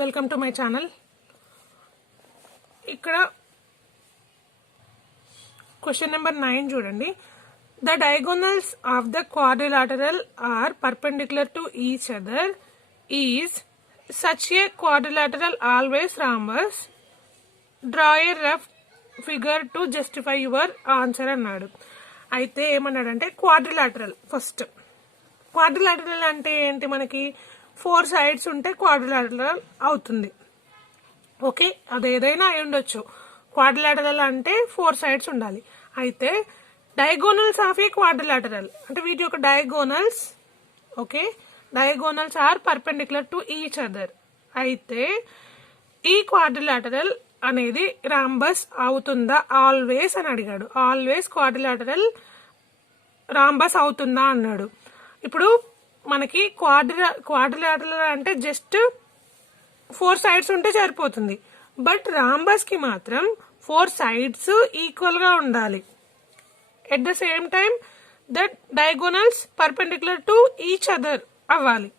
Welcome to my channel. ఇక్కడ question number 9 చూడండి. The diagonals of the quadrilateral are perpendicular to each other is such a quadrilateral always rhombus. Draw a rough figure to justify your answer అన్నాడు. అయితే ఏమన్నాడంటే quadrilateral. First quadrilateral అంటే ఏంటి, మనకి 4 sides ఉంటే quadrilateral అవుతుంది. Okay, అది ఏదైనా అయి ఉండొచ్చు. క్వాడ్రిలాటరల్ అంటే 4 sides ఉండాలి. అయితే డయాగోనల్స్ ఆఫ్ ఏ క్వాడ్రిలాటరల్ అంటే వీటి యొక్క diagonals, okay, diagonals are perpendicular to each other. అయితే ఈ క్వాడ్రిలాటరల్ అనేది రాంబస్ అవుతుందా ఆల్వేస్ అని అడిగాడు. ఆల్వేస్ క్వాడ్రిలాటరల్ రాంబస్ అవుతుందా అన్నాడు. ఇప్పుడు మనకి క్వాడ్రిలాటరల్ అంటే జస్ట్ 4 sides ఉంటే సరిపోతుంది. బట్ రాంబస్ కి మాత్రం 4 sides ఈక్వల్ గా ఉండాలి. At the same time that diagonals perpendicular to each other అవ్వాలి.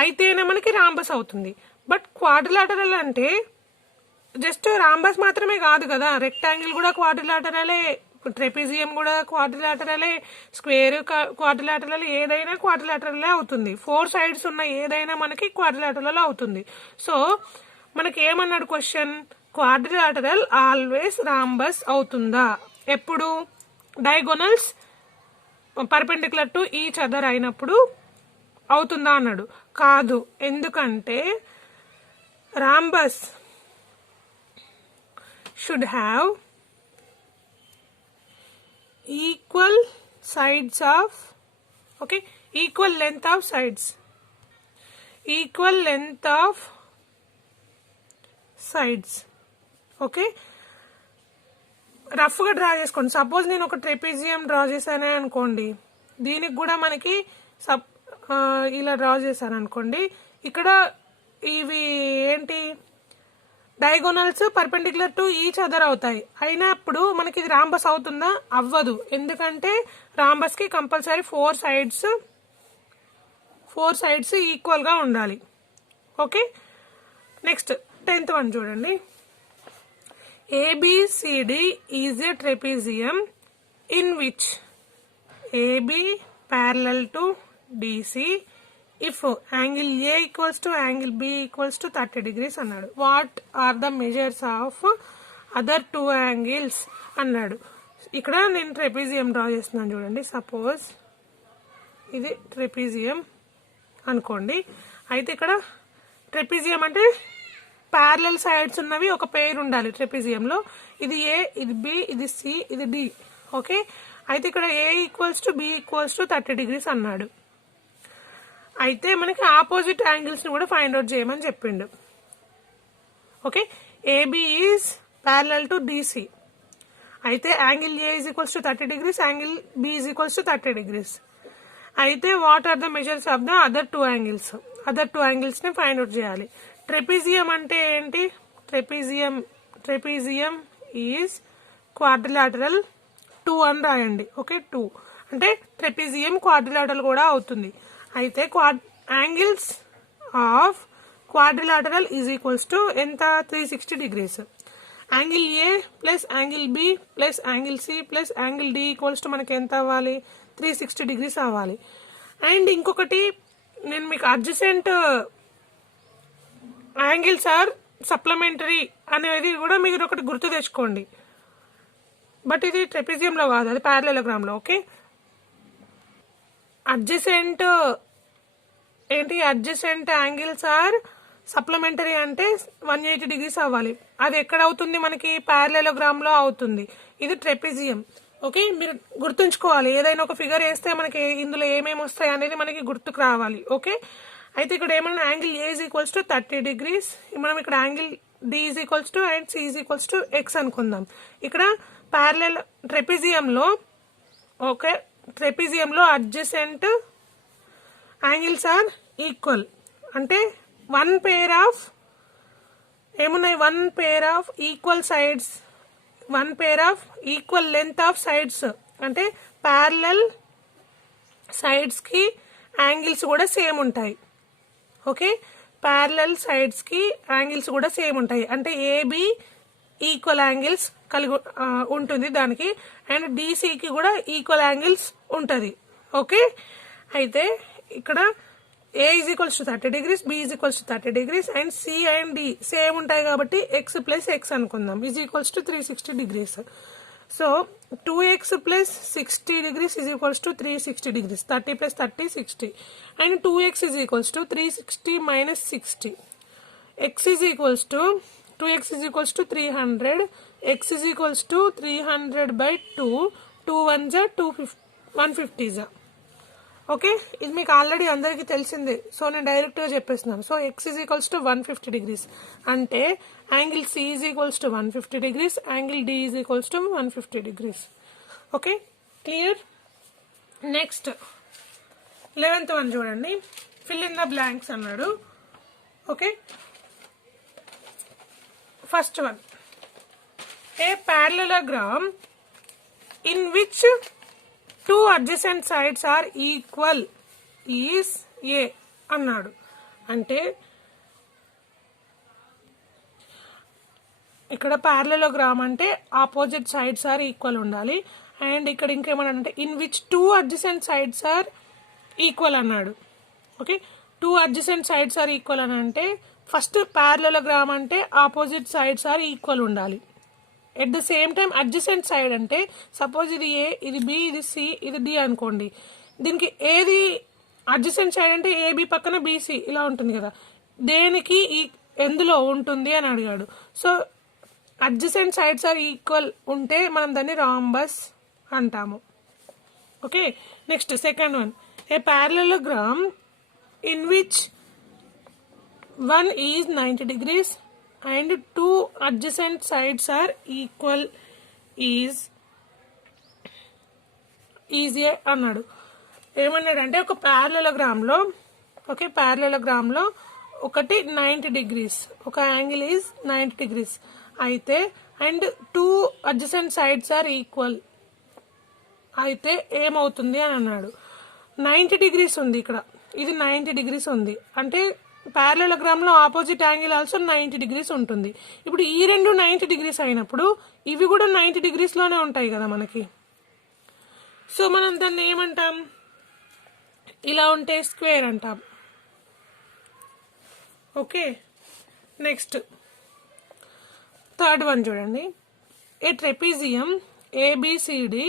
అయితేనే మనకి రాంబస్ అవుతుంది. బట్ క్వాడ్రిలాటరల్ అంటే జస్ట్ రాంబస్ మాత్రమే కాదు కదా, రెక్టాంగిల్ కూడా క్వాడ్రిలాటరలే, ట్రెపిజియం కూడా క్వాడ్రిలాటరలే, స్క్వేర్ క్వాడ్రిలాటరల్, ఏదైనా క్వాడ్రిలాటరలే అవుతుంది. 4 sides ఉన్న ఏదైనా మనకి క్వాడ్రిలాటరల్ అవుతుంది. సో మనకి ఏమన్నాడు క్వశ్చన్, క్వాడ్రిలాటరల్ ఆల్వేస్ రాంబస్ అవుతుందా, ఎప్పుడు diagonals perpendicular to each other అయినప్పుడు అవుతుందా అన్నాడు. కాదు, ఎందుకంటే rhombus should have equal sides of, okay, equal length of sides, equal length of sides. Okay, రఫ్గా డ్రా చేసుకోండి. సపోజ్ నేను ఒక ట్రెపిజియం డ్రా చేశానే అనుకోండి, దీనికి కూడా మనకి ఇలా డ్రా చేశాను అనుకోండి. ఇక్కడ ఇవి ఏంటి, diagonals perpendicular to each other అవుతాయి. అయినప్పుడు మనకి ఇది రాంబస్ అవుతుందా, అవ్వదు. ఎందుకంటే రాంబస్ కి కంపల్సరీ 4 sides ఈక్వల్ గా ఉండాలి. ఓకే, నెక్స్ట్ 10th వన్ చూడండి. ABCD is a trapezium in which AB parallel to DC if angle A equals to angle B equals to 30 degrees అన్నాడు. What are the measures of other 2 angles అన్నాడు. ఇక్కడ నేను trapezium draw చేస్తున్నాను చూడండి. Suppose ఇది trapezium అనుకోండి. అయితే ఇక్కడ ట్రెపిజియం అంటే ప్యారలల్ సైడ్స్ ఉన్నవి ఒక పెయిర్ ఉండాలి ట్రెపిజియంలో. ఇది ఏ, ఇది బి, ఇది సి, ఇది డి. ఓకే, అయితే ఇక్కడ A equals to B equals to 30 degrees అన్నాడు. అయితే మనకి ఆపోజిట్ యాంగిల్స్ ని కూడా ఫైండ్ అవుట్ చేయమని చెప్పిండు. Okay, AB is parallel to DC. అయితే angle A is equals to 30 degrees, angle B is equals to 30 degrees. అయితే what are the measures of the other 2 angles? Other 2 angles ని find out చేయాలి. Trapezium అంటే ఏంటి, trapezium is quadrilateral 2 అని రాయండి. Okay, 2 అంటే trapezium quadrilateral కూడా అవుతుంది. అయితే angles of quadrilateral is equals to ఎంత, 360 degrees. Angle A plus angle B plus angle C plus angle D equals to మనకి ఎంత అవ్వాలి, 360 degrees అవ్వాలి. అండ్ ఇంకొకటి, నేను మీకు అడ్జసెంట్ యాంగిల్స్ ఆర్ సప్లిమెంటరీ అనేది కూడా మీరు ఒకటి గుర్తు తెచ్చుకోండి. బట్ ఇది ట్రెపిజియంలో కాదు, అది ప్యారలలోగ్రామ్లో. ఓకే, అడ్జసెంట్ ఏంటి, అడ్జసెంట్ యాంగిల్స్ ఆర్ సప్లిమెంటరీ అంటే 180 degrees అవ్వాలి. అది ఎక్కడ అవుతుంది, మనకి ప్యారలలోగ్రామ్ లో అవుతుంది. ఇది ట్రెపిజియం. ఓకే, మీరు గుర్తుంచుకోవాలి. ఏదైనా ఒక ఫిగర్ వేస్తే మనకి ఇందులో ఏమేమి వస్తాయి అనేది మనకి గుర్తుకు రావాలి. ఓకే, అయితే ఇక్కడ ఏమన్నా angle A is equals to 30 degrees, మనం ఇక్కడ angle D is equals to and C is equals to X అనుకుందాం. ఇక్కడ ప్యారలల్ ట్రెపిజియంలో, ఓకే, ట్రెపిజియంలో అడ్జసెంట్ యాంగిల్స్ ఆర్ ఈక్వల్ అంటే 1 pair ఆఫ్ ఏమున్నాయి, 1 pair of equal sides, 1 pair of equal length of sides అంటే parallel sides కి angles కూడా same ఉంటాయి. ఓకే, ప్యారలల్ సైడ్స్ కి యాంగిల్స్ కూడా సేమ్ ఉంటాయి. అంటే ఏబి ఈక్వల్ యాంగిల్స్ కలిగి ఉంటుంది దానికి, అండ్ డిసికి కూడా ఈక్వల్ యాంగిల్స్ ఉంటుంది. ఓకే, అయితే ఇక్కడ A is equals to 30 degrees, B is equals to 30 degrees, and C and D same ఉంటాయి కాబట్టి ఎక్స్ ప్లస్ ఎక్స్ అనుకుందాం is equals to 360 degrees. So 2x plus 60 degrees is equals to 360 degrees. 30 plus 30, 60. And 2x is equals to 360 minus 60. X is equals to 2x is equals to 300. X is equals to 300 by 2. 2 1s are 150s. Okay, ఇది మీకు already అందరికీ తెలిసిందే, so నేను డైరెక్ట్గా చెప్పేస్తున్నాను. So X is equals to 150 degrees అంటే angle C is equals to 150 degrees, angle D is equals to 150 degrees. Okay, clear. Next 11th one చూడండి, fill in the blanks అన్నాడు. Okay, first one, a parallelogram in which two adjacent sides are equal is A అన్నాడు. అంటే ఇక్కడ parallelogram అంటే opposite sides are equal ఉండాలి. And ఇక్కడ ఇంకేమన్నాడంటే in which two adjacent sides are equal అన్నాడు. Okay, two adjacent sides are equal అని అంటే ఫస్ట్ parallelogram అంటే ఆపోజిట్ సైడ్స్ ఆర్ ఈక్వల్ ఉండాలి. At the same time adjacent side అంటే సపోజ్ ఇది ఏ, ఇది బి, ఇది సి, ఇది డి అనుకోండి. దీనికి ఏది అడ్జసెంట్ సైడ్ అంటే ఏబి పక్కన బీసీ ఇలా ఉంటుంది కదా, దేనికి ఎందులో ఉంటుంది అని అడిగాడు. So adjacent sides are equal ఉంటే మనం దాన్ని రాంబస్ అంటాము. Okay, next second one, a parallelogram in which one is 90 degrees and two adjacent sides are equal is A అన్నాడు. ఏమన్నాడంటే ఒక parallelogram లో, ఓకే, parallelogram లో ఒకటి 90 degrees, ఒక యాంగిల్ ఈజ్ 90 degrees అయితే and two adjacent sides are equal అయితే ఏమవుతుంది అని అన్నాడు. 90 degrees ఉంది ఇక్కడ, ఇది 90 degrees ఉంది అంటే parallelogram లో ఆపోజిట్ యాంగిల్ ఆల్సో 90 degrees ఉంటుంది. ఇప్పుడు ఈ రెండు 90 degrees అయినప్పుడు ఇవి కూడా 90 degrees లోనే ఉంటాయి కదా మనకి. సో మనం దాన్ని ఏమంటాం, ఇలా ఉంటే స్క్వేర్ అంటాం. ఓకే, నెక్స్ట్ థర్డ్ వన్ చూడండి, a trapezium ABCD,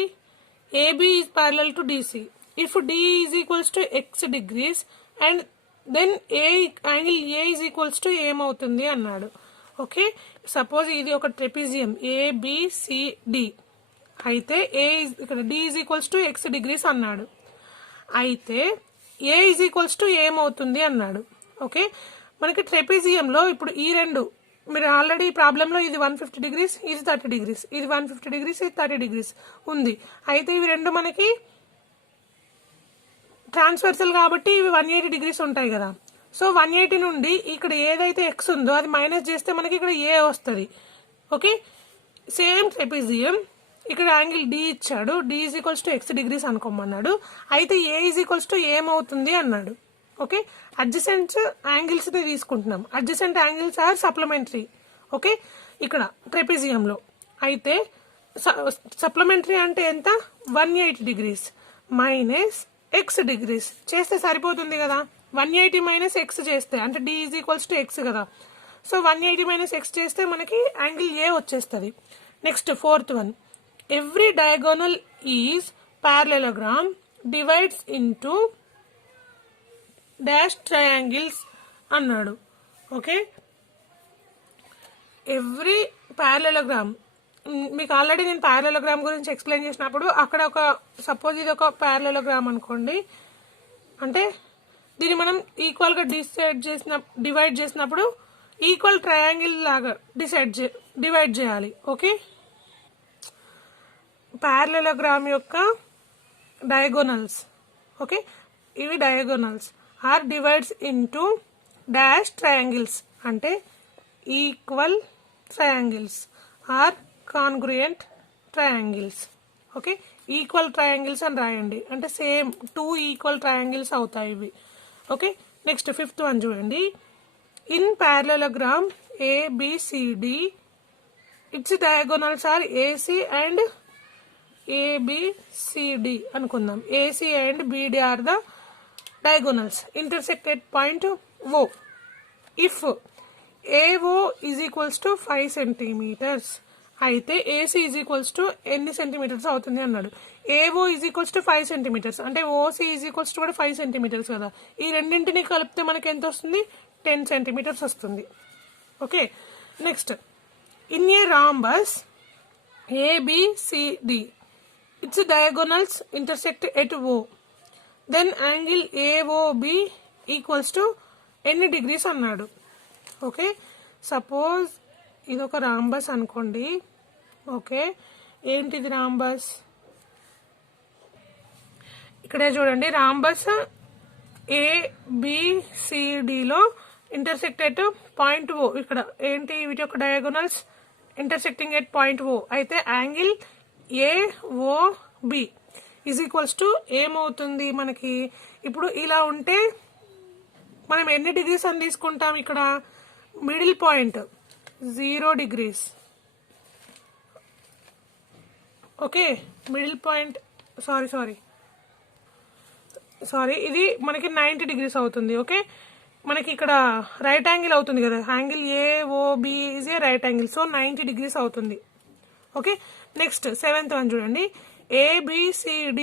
AB is parallel to DC if D is equals to x degrees and then a angle A is equals to ఏమవుతుంది అన్నాడు. ఓకే, సపోజ్ ఇది ఒక ట్రెపీజియం ఏబిసిడి అయితే A ఇక్కడ D is equals to x degrees అన్నాడు. అయితే A is equals to ఏమవుతుంది అన్నాడు. ఓకే, మనకి ట్రెపీజియంలో ఇప్పుడు ఈ రెండు మీరు ఆల్రెడీ ప్రాబ్లంలో ఇది 150 degrees, ఇది 30 degrees, ఇది 150 degrees, ఇది 30 degrees ఉంది. అయితే ఇవి రెండు మనకి ట్రాన్స్వర్సల్ కాబట్టి ఇవి 180 degrees ఉంటాయి కదా. సో 180 నుండి ఇక్కడ ఏదైతే ఎక్స్ ఉందో అది మైనస్ చేస్తే మనకి ఇక్కడ ఏ వస్తుంది. ఓకే, సేమ్ ట్రెపీజియం ఇక్కడ యాంగిల్ డి ఇచ్చాడు, D is equals to x degrees అనుకోమన్నాడు. అయితే ఏ ఈజ్ ఈక్వల్స్ టు ఏమవుతుంది అన్నాడు. ఓకే, అడ్జసెంట్ యాంగిల్స్ ని తీసుకుంటున్నాం, adjacent angles are supplementary. Okay, ఇక్కడ ట్రెపీజియంలో అయితే సప్లిమెంటరీ అంటే ఎంత, 180 degrees మైనస్ x degrees చేస్తే సరిపోతుంది కదా. 180 మైనస్ ఎక్స్ చేస్తే అంటే D is equals to X కదా. సో 180 మైనస్ ఎక్స్ చేస్తే మనకి యాంగిల్ ఏ వచ్చేస్తుంది. Next fourth one, every diagonal is parallelogram divides into dash triangles అన్నాడు. ఓకే, ఎవ్రీ parallelogram మీకు ఆల్రెడీ నేను parallelogram గురించి ఎక్స్ప్లెయిన్ చేసినప్పుడు అక్కడ ఒక సపోజ్ ఇది ఒక parallelogram అనుకోండి, అంటే దీన్ని మనం ఈక్వల్ గా డివైడ్ చేసినప్పుడు ఈక్వల్ ట్రయాంగిల్ లాగా డివైడ్ చేయాలి. ఓకే, parallelogram యొక్క డయాగోనల్స్, ఓకే, ఇవి diagonals are divides into dash triangles అంటే equal triangles are congruent triangles. Okay, equal triangles అని రాయండి అంటే సేమ్ టూ ఈక్వల్ ట్రయాంగిల్స్ అవుతాయి ఇవి. ఓకే, నెక్స్ట్ ఫిఫ్త్ వన్ చూడండి, In parallelogram ABCD, its diagonals are AC and ABCD అనుకుందాం. AC and BD are the diagonals intersect at point O. If AO is equals to 5 centimeters, అయితే AC is equals to ఎన్ని centimetres అవుతుంది అన్నాడు. AO is equals to 5 centimeters అంటే OC is equals to కూడా 5 centimeters కదా. ఈ రెండింటిని కలిపితే మనకి ఎంత వస్తుంది? 10 centimeters వస్తుంది. Okay, next in a rhombus ABCD, its diagonals intersect at O, then angle AOB equals to ఎన్ని డిగ్రీస్ అన్నాడు. ఓకే, సపోజ్ ఇది ఒక రాంబస్ అనుకోండి. ఓకే, ఏంటిది రాంబస్? ఇక్కడే చూడండి, రాంబస్ ABCDలో ఇంటర్సెక్ట్ ఎట్ పాయింట్ O. ఇక్కడ ఏంటి? వీటి యొక్క diagonals intersecting at point O. అయితే angle AOB is equals to ఏమవుతుంది మనకి? ఇప్పుడు ఇలా ఉంటే మనం ఎన్ని డిగ్రీస్ అని తీసుకుంటాం? ఇక్కడ middle point 0 degrees. Okay, middle point sorry ఇది మనకి 90 degrees అవుతుంది. ఓకే, మనకి ఇక్కడ రైట్ యాంగిల్ అవుతుంది కదా, angle AOB is a right angle, so 90 degrees అవుతుంది. ఓకే, నెక్స్ట్ 7th వన్ చూడండి. ABCD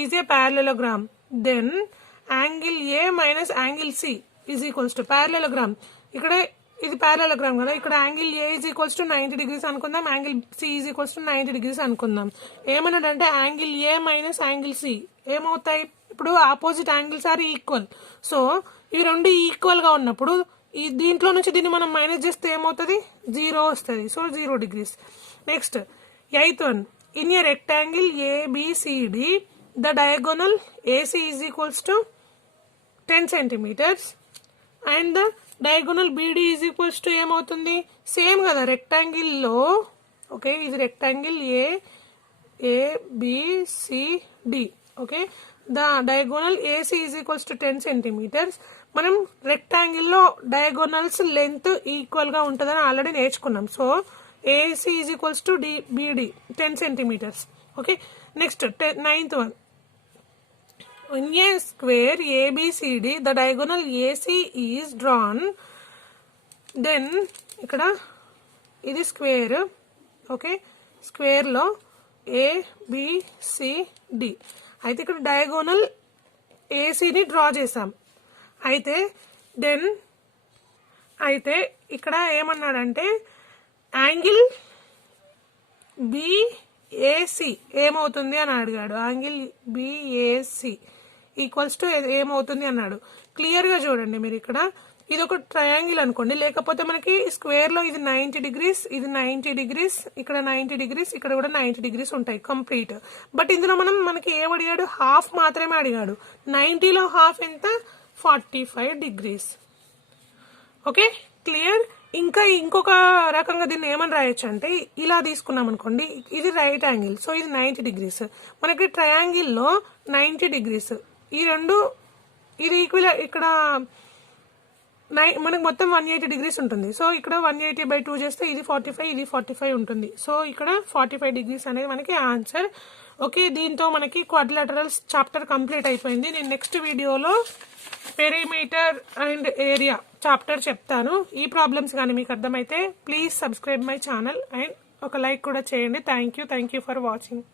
is a parallelogram, then angle A minus angle C is equals to parallelogram. ఇక్కడ ఇది parallelogram కదా, ఇక్కడ angle A is equals to 90 degrees అనుకుందాం, angle C is equals to 90 degrees అనుకుందాం. ఏమన్నాడంటే angle A minus angle C ఏమవుతాయి? ఇప్పుడు opposite angles are equal. So ఈ రెండు ఈక్వల్ గా ఉన్నప్పుడు ఈ దీంట్లో నుంచి దీన్ని మనం మైనస్ చేస్తే ఏమవుతుంది? 0 వస్తుంది. So 0 degrees. Next 8th one. In a rectangle ABCD, the diagonal AC is equals to 10 centimeters and the diagonal BD is equals to ఏమవుతుంది? సేమ్ కదా రెక్టాంగిల్ లో. ఓకే, ఇది rectangle ABCD. Okay, the diagonal AC is equals to 10 centimeters. మనం rectangle లో diagonals length equal గా ఉంటుందని already నేర్చుకున్నాం. So AC is equals to BD 10 centimeters. Okay, next 9th one. In a square ABCD, the diagonal AC is drawn. Then ఇక్కడ ఇది square. Okay, square లో ABCD అయితే ఇక్కడ డయాగోనల్ ACని డ్రా చేసాం. అయితే ఇక్కడ ఏమన్నాడంటే యాంగిల్ BAC ఏమవుతుంది అని అడిగాడు. యాంగిల్ BAC ఈక్వల్స్ టు ఏమవుతుంది అన్నాడు. క్లియర్ గా చూడండి మీరు, ఇక్కడ ఇది ఒక ట్రయాంగిల్ అనుకోండి, లేకపోతే మనకి స్క్వేర్ లో ఇది 90 degrees, ఇది 90 degrees, ఇక్కడ 90 degrees, ఇక్కడ కూడా 90 degrees ఉంటాయి కంప్లీట్. బట్ ఇందులో మనకి ఏం అడిగాడు? హాఫ్ మాత్రమే అడిగాడు. 90లో హాఫ్ ఎంత? 45 degrees. Okay, clear. ఇంకా ఇంకొక రకంగా దీన్ని ఏమని రాయొచ్చు అంటే, ఇలా తీసుకున్నాం అనుకోండి, ఇది రైట్ యాంగిల్, సో ఇది 90 degrees. మనకి ట్రయాంగిల్ లో 90 degrees, ఈ రెండు ఇది ఈక్వల్. ఇక్కడ మనకు మొత్తం 180 degrees ఉంటుంది. సో ఇక్కడ 180/2 చేస్తే ఇది 45, ఇది 45 ఉంటుంది. సో ఇక్కడ 45 degrees అనేది మనకి ఆన్సర్. ఓకే, దీంతో మనకి క్వాడ్రిలేటరల్స్ చాప్టర్ కంప్లీట్ అయిపోయింది. నేను నెక్స్ట్ వీడియోలో పెరిమీటర్ అండ్ ఏరియా చాప్టర్ చెప్తాను. ఈ ప్రాబ్లమ్స్ కానీ మీకు అర్థమైతే please subscribe my channel and ఒక లైక్ కూడా చేయండి. Thank you for watching.